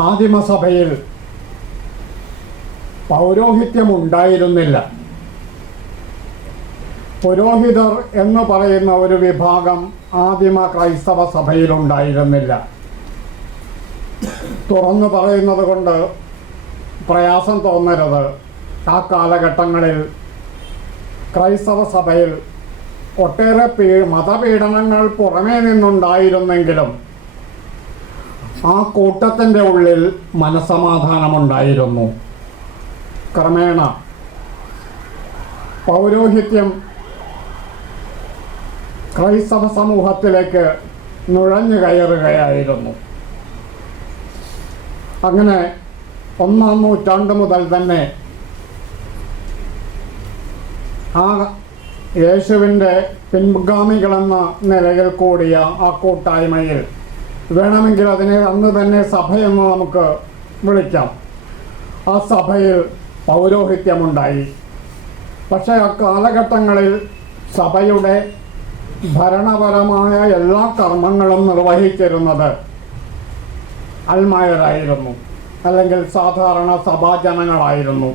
ആദിമസഭയിൽ പൗരോഹിത്യമുണ്ടായിരുന്നില്ല. പുരോഹിതർ എന്ന് പറയുന്ന ഒരു വിഭാഗം ആദിമ ക്രൈസ്തവ സഭയിലുണ്ടായിരുന്നില്ല. തുറന്നു പറയുന്നത് കൊണ്ട് പ്രയാസം തോന്നരുത്. ആ കാലഘട്ടങ്ങളിൽ ക്രൈസ്തവ സഭയിൽ ഒട്ടേറെ മതപീഡനങ്ങൾ പുറമേ നിന്നുണ്ടായിരുന്നെങ്കിലും ആ കൂട്ടത്തിൻ്റെ ഉള്ളിൽ മനസ്സമാധാനമുണ്ടായിരുന്നു. ക്രമേണ പൗരോഹിത്യം ക്രൈസ്തവ സമൂഹത്തിലേക്ക് നുഴഞ്ഞു കയറുകയായിരുന്നു. അങ്ങനെ 1-ാം നൂറ്റാണ്ട് മുതൽ തന്നെ ആ യേശുവിൻ്റെ പിൻഗാമികളെന്ന നിലയിൽ കൂടിയ ആ കൂട്ടായ്മയിൽ, വേണമെങ്കിൽ അതിനെ അന്ന് തന്നെ സഭയെന്ന് നമുക്ക് വിളിക്കാം, ആ സഭയിൽ പൗരോഹിത്യമുണ്ടായി. പക്ഷേ ആ കാലഘട്ടങ്ങളിൽ സഭയുടെ ഭരണപരമായ എല്ലാ കർമ്മങ്ങളും നിർവഹിച്ചിരുന്നത് അൽമായരായിരുന്നു, അല്ലെങ്കിൽ സാധാരണ സഭാജനങ്ങളായിരുന്നു.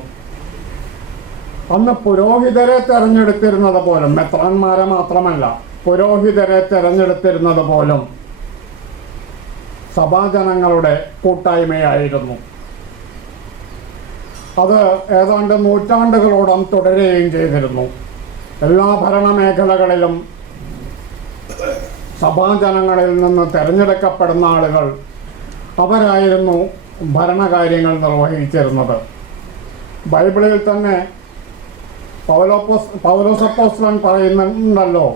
അന്ന് പുരോഹിതരെ തിരഞ്ഞെടുത്തിരുന്നത് പോലും, മെത്രാന്മാരെ മാത്രമല്ല, പുരോഹിതരെ തിരഞ്ഞെടുത്തിരുന്നത് പോലും സഭാജനങ്ങളുടെ കൂട്ടായ്മയായിരുന്നു. അത് ഏതാണ്ട് നൂറ്റാണ്ടുകളോളം തുടരുകയും ചെയ്തിരുന്നു. എല്ലാ ഭരണമേഖലകളിലും സഭാജനങ്ങളിൽ നിന്ന് തിരഞ്ഞെടുക്കപ്പെടുന്ന ആളുകൾ അവരായിരുന്നു ഭരണകാര്യങ്ങൾ നിർവഹിച്ചിരുന്നത്. ബൈബിളിൽ തന്നെ പൗലോസ് അപ്പോസ്തലൻ പറയുന്നുണ്ടല്ലോ,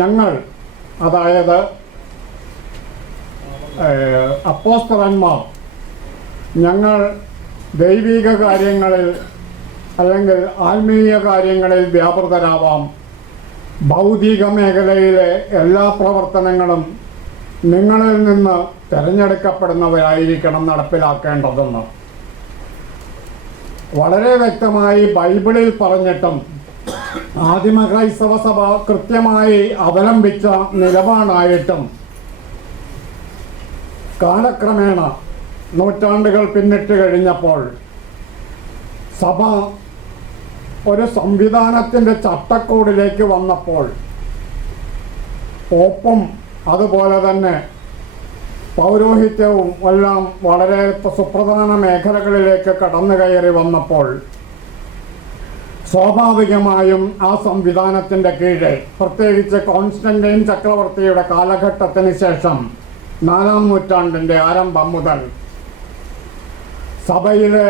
ഞങ്ങൾ, അതായത് അപ്പോസ്തലന്മാർ, ഞങ്ങൾ ദൈവിക കാര്യങ്ങളിൽ അല്ലെങ്കിൽ ആത്മീയ കാര്യങ്ങളിൽ വ്യാപൃതരാവാം, ഭൗതിക മേഖലയിലെ എല്ലാ പ്രവർത്തനങ്ങളും നിങ്ങളിൽ നിന്ന് തിരഞ്ഞെടുക്കപ്പെടുന്നവരായിരിക്കണം നടപ്പിലാക്കേണ്ടതെന്ന് വളരെ വ്യക്തമായി ബൈബിളിൽ പറഞ്ഞിട്ടും ആദിമ ക്രൈസ്തവ സഭ കൃത്യമായി അവലംബിച്ച നിലപാടായിട്ടും കാലക്രമേണ നൂറ്റാണ്ടുകൾ പിന്നിട്ട് കഴിഞ്ഞപ്പോൾ സഭ ഒരു സംവിധാനത്തിൻ്റെ ചട്ടക്കൂടിലേക്ക് വന്നപ്പോൾ പോപ്പും അതുപോലെ തന്നെ പൗരോഹിത്യവും എല്ലാം വളരെ സുപ്രധാന മേഖലകളിലേക്ക് കടന്നു കയറി വന്നപ്പോൾ സ്വാഭാവികമായും ആ സംവിധാനത്തിൻ്റെ കീഴിൽ, പ്രത്യേകിച്ച് കോൺസ്റ്റന്റൈൻ ചക്രവർത്തിയുടെ കാലഘട്ടത്തിന് ശേഷം 4-ാം നൂറ്റാണ്ടിൻ്റെ ആരംഭം മുതൽ സഭയിലെ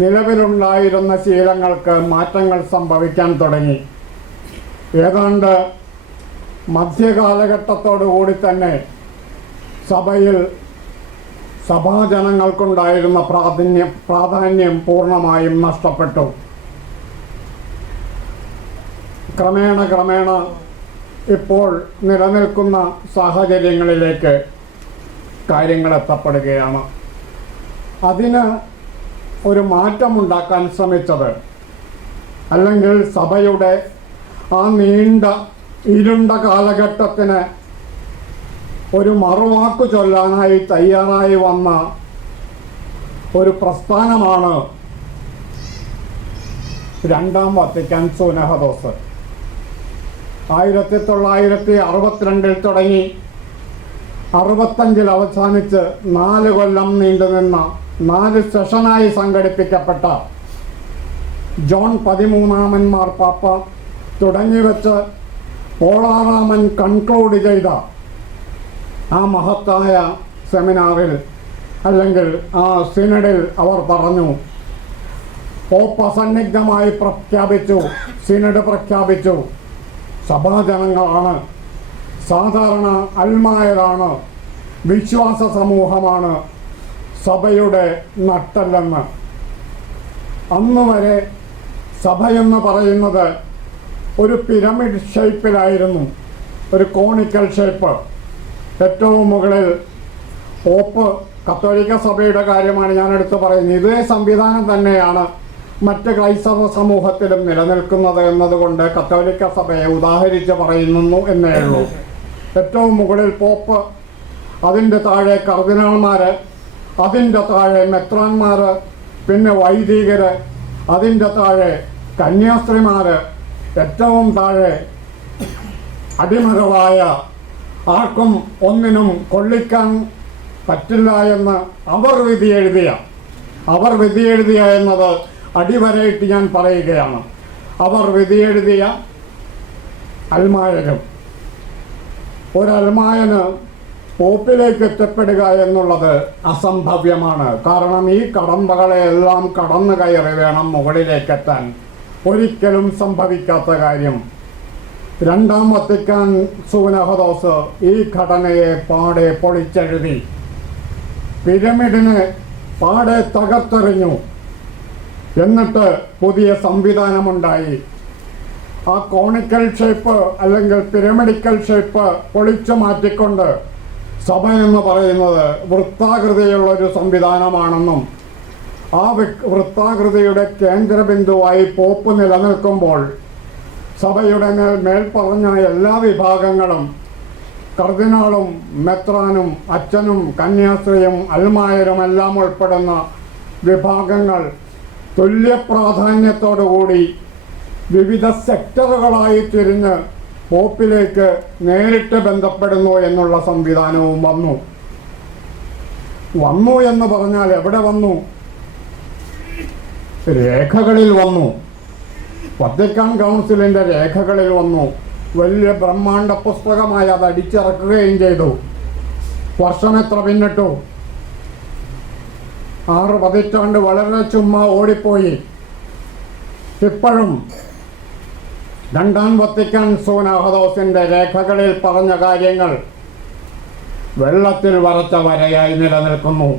നിലവിലുണ്ടായിരുന്ന ശീലങ്ങൾക്ക് മാറ്റങ്ങൾ സംഭവിക്കാൻ തുടങ്ങി. ഏതാണ്ട് മധ്യകാലഘട്ടത്തോടുകൂടി തന്നെ സഭയിൽ സഭാജനങ്ങൾക്കുണ്ടായിരുന്ന പ്രാധാന്യം പൂർണ്ണമായും നഷ്ടപ്പെട്ടു. ക്രമേണ ഇപ്പോൾ നിലനിൽക്കുന്ന സാഹചര്യങ്ങളിലേക്ക് കാര്യങ്ങൾ എത്തപ്പെടുകയാണ്. അതിന് ഒരു മാറ്റമുണ്ടാക്കാൻ ശ്രമിച്ചത്, അല്ലെങ്കിൽ സഭയുടെ ആ നീണ്ട ഇരുണ്ട കാലഘട്ടത്തിന് ഒരു മറുവാക്കു ചൊല്ലാനായി തയ്യാറായി വന്ന ഒരു പ്രസ്ഥാനമാണ് 2-ാം വത്തിക്കാൻ സുനഹദോസ്. 1962 തുടങ്ങി 65 അവസാനിച്ച് 4 കൊല്ലം നീണ്ടുനിന്ന 4 സെഷനായി സംഘടിപ്പിക്കപ്പെട്ട ജോൺ 13 മാർപ്പാപ്പ തുടങ്ങിവെച്ച് പോളാറാമൻ കൺക്ലൂഡ് ചെയ്ത ആ മഹത്തായ സെമിനാറിൽ, അല്ലെങ്കിൽ ആ സിനഡിൽ അവർ പറഞ്ഞു, പോപ്പ് അസന്നിഗ്ധമായി പ്രഖ്യാപിച്ചു, സിനഡ് പ്രഖ്യാപിച്ചു, സഭാജനങ്ങളാണ്, സാധാരണ അൽമായരാണ്, വിശ്വാസ സമൂഹമാണ് സഭയുടെ നട്ടെല്ലെന്ന്. അന്ന് വരെ സഭയെന്ന് പറയുന്നത് ഒരു പിരമിഡ് ഷേപ്പിലായിരുന്നു, ഒരു കോണിക്കൽ ഷേപ്പ്. ഏറ്റവും മുകളിൽ പോപ്പ്, കത്തോലിക്ക സഭയുടെ കാര്യമാണ് ഞാൻ എടുത്തു പറയുന്നത്. ഇതേ സംവിധാനം തന്നെയാണ് മറ്റ് ക്രൈസ്തവ സമൂഹത്തിലും നിലനിൽക്കുന്നത് എന്നതുകൊണ്ട് കത്തോലിക്ക സഭയെ ഉദാഹരിച്ച് പറയുന്നു എന്നേ ഉള്ളൂ. ഏറ്റവും മുകളിൽ പോപ്പ്, അതിൻ്റെ താഴെ കർദിനാൾമാർ, അതിൻ്റെ താഴെ മെത്രാന്മാർ, പിന്നെ വൈദികർ, അതിൻ്റെ താഴെ കന്യാസ്ത്രീമാർ, ഏറ്റവും താഴെ അടിമകളായ ആർക്കും ഒന്നിനും കൊള്ളിക്കാൻ പറ്റില്ല എന്ന് അവർ വിധിയെഴുതിയ എന്നത് അടിവരയിട്ട് ഞാൻ പറയുകയാണ്. അവർ വിധിയെഴുതിയ അൽമായരും, ഒരൽമായന് പോപ്പിലേക്ക് എത്തപ്പെടുക എന്നുള്ളത് അസംഭവ്യമാണ്. കാരണം ഈ കടമ്പകളെല്ലാം കടന്നു കയറി വേണം മുകളിലേക്കെത്താൻ. ഒരിക്കലും സംഭവിക്കാത്ത കാര്യം. രണ്ടാം വത്തിക്കാൻ സൂനഹദോസ് ഈ ഘടനയെ പാടെ പൊളിച്ചെഴുതി, പിരമിഡിനെ പാടെ തകർത്തെറിഞ്ഞു. എന്നിട്ട് പുതിയ സംവിധാനമുണ്ടായി. ആ കോണിക്കൽ ഷേപ്പ് അല്ലെങ്കിൽ പിരമിഡിക്കൽ ഷേപ്പ് പൊളിച്ചു മാറ്റിക്കൊണ്ട് സഭ എന്ന് പറയുന്നത് വൃത്താകൃതിയുള്ളൊരു സംവിധാനമാണെന്നും ആ വൃത്താകൃതിയുടെ കേന്ദ്രബിന്ദുവായി പോപ്പ് നിലനിൽക്കുമ്പോൾ സഭയുടെ മേൽപ്പറഞ്ഞ എല്ലാ വിഭാഗങ്ങളും, കർദിനാളും മെത്രാനും അച്ഛനും കന്യാസ്ത്രീയും അൽമായരും എല്ലാം ഉൾപ്പെടുന്ന വിഭാഗങ്ങൾ തുല്യ പ്രാധാന്യത്തോടുകൂടി വിവിധ സെക്ടറുകളായി തിരിഞ്ഞ് പോപ്പിലേക്ക് നേരിട്ട് ബന്ധപ്പെടുന്നു എന്നുള്ള സംവിധാനവും വന്നു എന്ന് പറഞ്ഞാൽ എവിടെ വന്നു? രേഖകളിൽ വന്നു. വത്തിക്കാൻ കൗൺസിലിൻ്റെ രേഖകളിൽ വന്നു. വലിയ ബ്രഹ്മാണ്ഡ പുസ്തകമായി അത് അടിച്ചിറക്കുകയും ചെയ്തു. വർഷം എത്ര പിന്നിട്ടു? 6 പതിറ്റാണ്ട് വളരെ ചുമ്മാ ഓടിപ്പോയി. ഇപ്പോഴും രണ്ടാം വത്തിക്കാൻ സൂനഹദോസിൻ്റെ രേഖകളിൽ പറഞ്ഞ കാര്യങ്ങൾ വെള്ളത്തിൽ വരച്ച വരയായി നിലനിൽക്കുന്നു.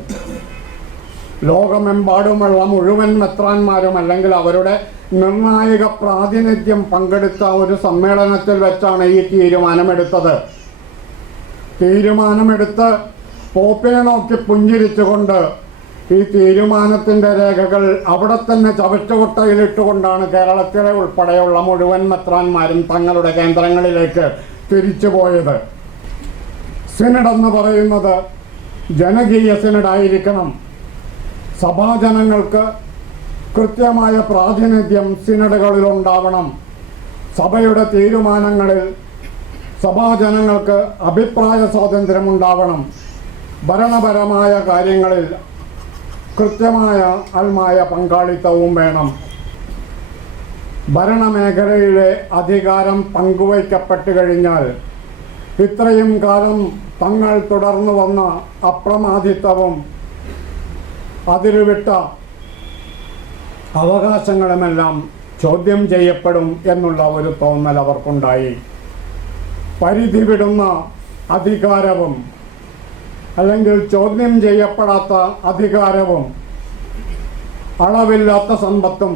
ലോകമെമ്പാടുമുള്ള മുഴുവൻ മെത്രാന്മാരും അല്ലെങ്കിൽ അവരുടെ നിർണായക പ്രാതിനിധ്യം പങ്കെടുത്ത ഒരു സമ്മേളനത്തിൽ വെച്ചാണ് ഈ തീരുമാനമെടുത്ത് പോപ്പിനെ നോക്കി പുഞ്ചിരിച്ചുകൊണ്ട് ഈ തീരുമാനത്തിൻ്റെ രേഖകൾ അവിടെ തന്നെ ചവറ്റുകൊട്ടയിലിട്ടുകൊണ്ടാണ് കേരളത്തിലെ ഉൾപ്പെടെയുള്ള മുഴുവൻ മെത്രാന്മാരും തങ്ങളുടെ കേന്ദ്രങ്ങളിലേക്ക് തിരിച്ചുപോയത്. സിനഡെന്ന് പറയുന്നത് ജനകീയ സിനഡായിരിക്കണം. സഭാജനങ്ങൾക്ക് കൃത്യമായ പ്രാതിനിധ്യം സിനഡുകളിൽ ഉണ്ടാവണം. സഭയുടെ തീരുമാനങ്ങളിൽ സഭാജനങ്ങൾക്ക് അഭിപ്രായ സ്വാതന്ത്ര്യം ഉണ്ടാവണം. ഭരണപരമായ കാര്യങ്ങളിൽ കൃത്യമായ അൽമായ പങ്കാളിത്തവും വേണം. ഭരണമേഖലയിലെ അധികാരം പങ്കുവയ്ക്കപ്പെട്ടു കഴിഞ്ഞാൽ ഇത്രയും കാലം തങ്ങൾ തുടർന്നു വന്ന അപ്രമാദിത്വവും അതിരുവിട്ട അവകാശങ്ങളുമെല്ലാം ചോദ്യം ചെയ്യപ്പെടും എന്നുള്ള ഒരു തോന്നൽ അവർക്കുണ്ടായി. പരിധി വിടുന്ന അധികാരവും അല്ലെങ്കിൽ ചോദ്യം ചെയ്യപ്പെടാത്ത അധികാരവും അളവില്ലാത്ത സമ്പത്തും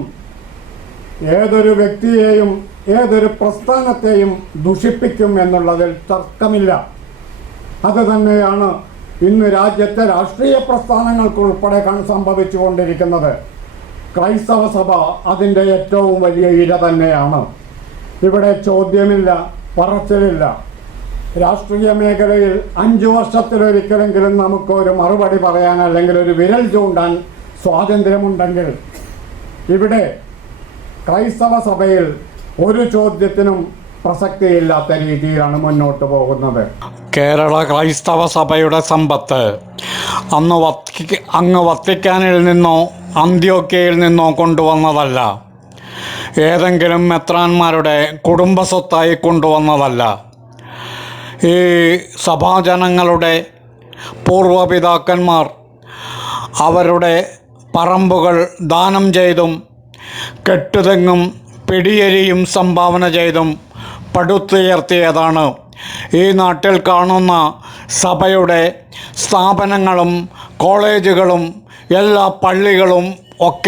ഏതൊരു വ്യക്തിയെയും ഏതൊരു പ്രസ്ഥാനത്തെയും ദുഷിപ്പിക്കും എന്നുള്ളതിൽ തർക്കമില്ല. അത് തന്നെയാണ് ഇന്ന് രാജ്യത്തെ രാഷ്ട്രീയ പ്രസ്ഥാനങ്ങൾക്കുൾപ്പെടെ സംഭവിച്ചുകൊണ്ടിരിക്കുന്നത്. ക്രൈസ്തവ സഭ അതിൻ്റെ ഏറ്റവും വലിയ ഇര തന്നെയാണ്. ഇവിടെ ചോദ്യമില്ല, പറച്ചിലില്ല. രാഷ്ട്രീയ മേഖലയിൽ 5 വർഷത്തിലൊരിക്കലെങ്കിലും നമുക്കൊരു മറുപടി പറയാൻ അല്ലെങ്കിൽ ഒരു വിരൽ ചൂണ്ടാൻ സ്വാതന്ത്ര്യമുണ്ടെങ്കിൽ ഇവിടെ ക്രൈസ്തവ സഭയിൽ ഒരു ചോദ്യത്തിനും പ്രസക്തിയില്ലാത്ത രീതിയിലാണ് മുന്നോട്ട് പോകുന്നത്. കേരള ക്രൈസ്തവ സഭയുടെ സമ്പത്ത് അങ്ങ് വത്തിക്കാനിൽ നിന്നോ അന്ത്യോക്യയിൽ നിന്നോ കൊണ്ടുവന്നതല്ല. ഏതെങ്കിലും മെത്രാന്മാരുടെ കുടുംബസ്വത്തായി കൊണ്ടുവന്നതല്ല. ഈ സഭാജനങ്ങളുടെ പൂർവപിതാക്കന്മാർ അവരുടെ പറമ്പുകൾ ദാനം ചെയ്തും കെട്ടുതെങ്ങും പിടിയരിയും സംഭാവന ചെയ്തും പടുത്തുയർത്തിയതാണ് ഈ നാട്ടിൽ കാണുന്ന സഭയുടെ സ്ഥാപനങ്ങളും കോളേജുകളും എല്ലാ പള്ളികളും ഒക്കെ.